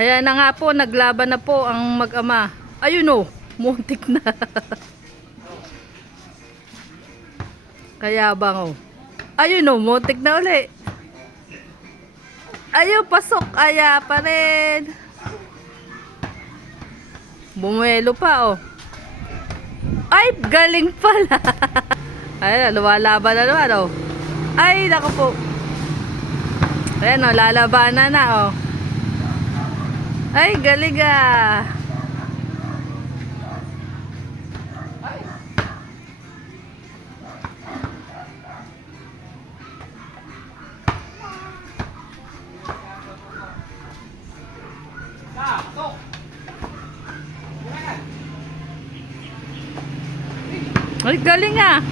Ayan na nga po, naglaban na po ang mag-ama. Ayun o, muntik na. Kaya bang o. Ayun o, muntik na uli. Ayun, pasok. Aya pa rin. Bumuelo pa o. Ay, galing pala. Ayan, lumalaban na naman o. Ay, naku po. Ayan o, lalabanan na o. Ay, galing ah. Ay, galing ah.